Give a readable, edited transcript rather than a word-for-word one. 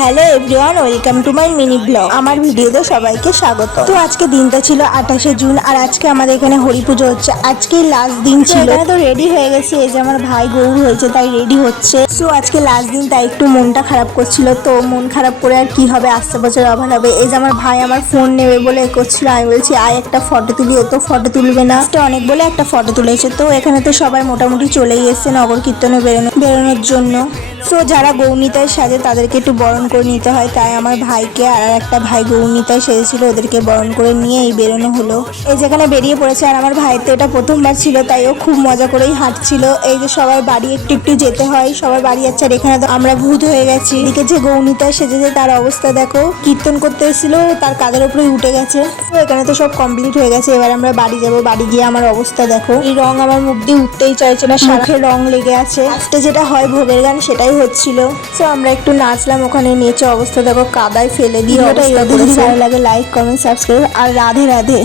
Hello everyone, welcome to my mini blog. আমার ভিডিওতে সবাইকে স্বাগত। তো আজকে দিনটা ছিল 28শে জুন, আর আজকে আমাদের এখানে হরি পুজো হচ্ছে। আজকেই লাস্ট দিন ছিল। এখানে তো রেডি হয়ে গেছে, এই যে আমার ভাই গৌর হয়েছে তাই রেডি হচ্ছে। সো আজকে লাস্ট দিন, তাই একটু মনটা খারাপ করছিল। তো মন খারাপ করে আর কি হবে, আসতে বছর অভাব হবে। এই যে আমার ভাই আমার ফোন নেবে বলে করছিল, আমি বলছি আয় একটা ফটো তুলি, ও তো ফটো তুলবে না। অনেক বলে একটা ফটো তুলেছে। তো এখানে তো সবাই মোটামুটি চলেই এসছে নগর কীর্তনে বেরোনোর জন্য। সো যারা গৌরনিতায় সাজে তাদেরকে একটু বরণ করে নিতে হয়, তাই আমার ভাইকে আর একটা ভাই গৌরনিতায় সেজেছিল, ওদেরকে বরণ করে নিয়ে এই বেরোনো হলো। এই যেখানে বেরিয়ে পড়েছে, আর আমার ভাই তো এটা প্রথমবার ছিল, তাই ও খুব মজা করেই হাঁটছিল। এই যে সবার বাড়ি একটু একটু যেতে হয়, সবার বাড়ি যাচ্ছে। আর এখানে তো আমরা ভূত হয়ে গেছি। এদিকে যে গৌরনিতায় সেজেছে তার অবস্থা দেখো, কীর্তন করতে এসেছিল তার কাঁধের উপরেই উঠে গেছে। তো এখানে তো সব কমপ্লিট হয়ে গেছে, এবার আমরা বাড়ি যাবো। বাড়ি গিয়ে আমার অবস্থা দেখো, এই রং আমার মুখ দিয়ে উঠতেই চাইছে না, সাথে রং লেগে আছে। লাস্টে যেটা হয় ভোগের গান, সেটাই হচ্ছিল। তো আমরা একটু নাচলাম, ওখানে নেচে অবস্থা দেখো, কাদায় ফেলে দিয়ে। ভালো লাগে লাইক, কমেন্ট, সাবস্ক্রাইব, আর রাধে রাধে।